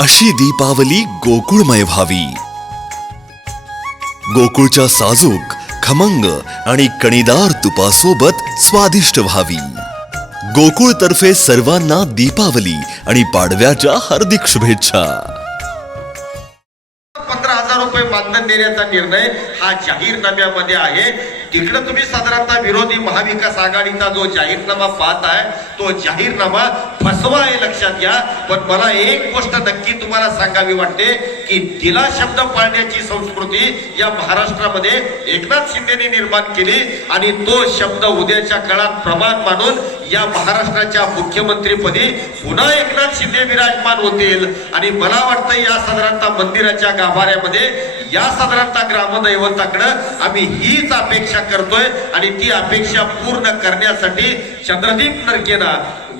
अशी दीपावली गोकुळमय व्हावी. गोकुळच्या साजूक खमंग आणि कणीदार तुपासोबत स्वादिष्ट व्हावी. गोकुळतर्फे सर्वांना दीपावली आणि पाडव्याच्या हार्दिक शुभेच्छा. पंधरा हजार रुपये मानधन देण्याचा निर्णय हा जाहीरनाम्यामध्ये आहे. तिकडे तुम्ही साधारणतः विरोधी महाविकास आघाडीचा जो जाहीरनामा पाहत आहे तो जाहीरनामा फसवा आहे लक्षात घ्या. पण मला एक गोष्ट नक्की तुम्हाला सांगावी वाटते की दिला शब्द पाळण्याची संस्कृती या महाराष्ट्रामध्ये एकनाथ शिंदेने निर्माण केली आणि तो शब्द उद्याच्या काळात प्रमाण मानून या महाराष्ट्राच्या मुख्यमंत्रीपदी पुन्हा एकनाथ शिंदे विराजमान होतील. आणि मला वाटतं या साधारणतः मंदिराच्या गाभाऱ्यामध्ये या साधारणतः ग्रामदैवताकडं आम्ही हीच अपेक्षा करतोय आणि ती अपेक्षा पूर्ण करण्यासाठी चंद्रदीप नरकेना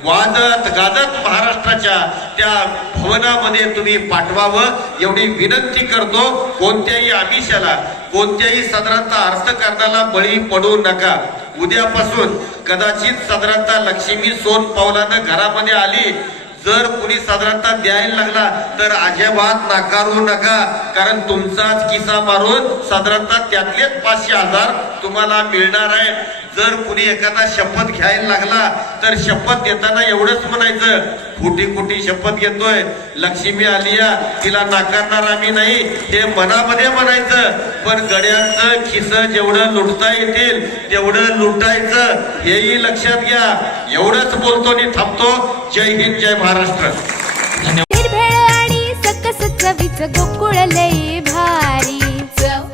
वाजत गाजत महाराष्ट्राच्या त्या भवनामध्ये तुम्ही पाठवावं एवढी विनंती करतो. कोणत्याही आमिषाला कोणत्याही साधारणतः अर्थकारणाला बळी पडू नका. उद्यापासून कदाचित साधारणतः लक्ष्मी सोन पावलानं घरामध्ये आली जर कुणी साधारणतः द्यायला लागला तर अजिबात नाकारू नका. कारण तुमचाच किसा मारून साधारणतः त्यातलेच पाचशे हजार तुम्हाला मिळणार आहे जर कुणी एखादा शपथ घ्यायला लागला तर शपथ देताना एवढंच म्हणायचं खोटी खोटी शपथ घेतोय लक्ष्मी आलिया तिला नाकारणार आम्ही नाही हे मनामध्ये म्हणायचं. पण गड्यांचं खिस जेवढं लुटता येतील तेवढं लुटायचं हेही लक्षात घ्या. एवढंच बोलतो आणि थांबतो. जय हिंद जय महाराष्ट्र. धन्यवाद गोकुळ भारी.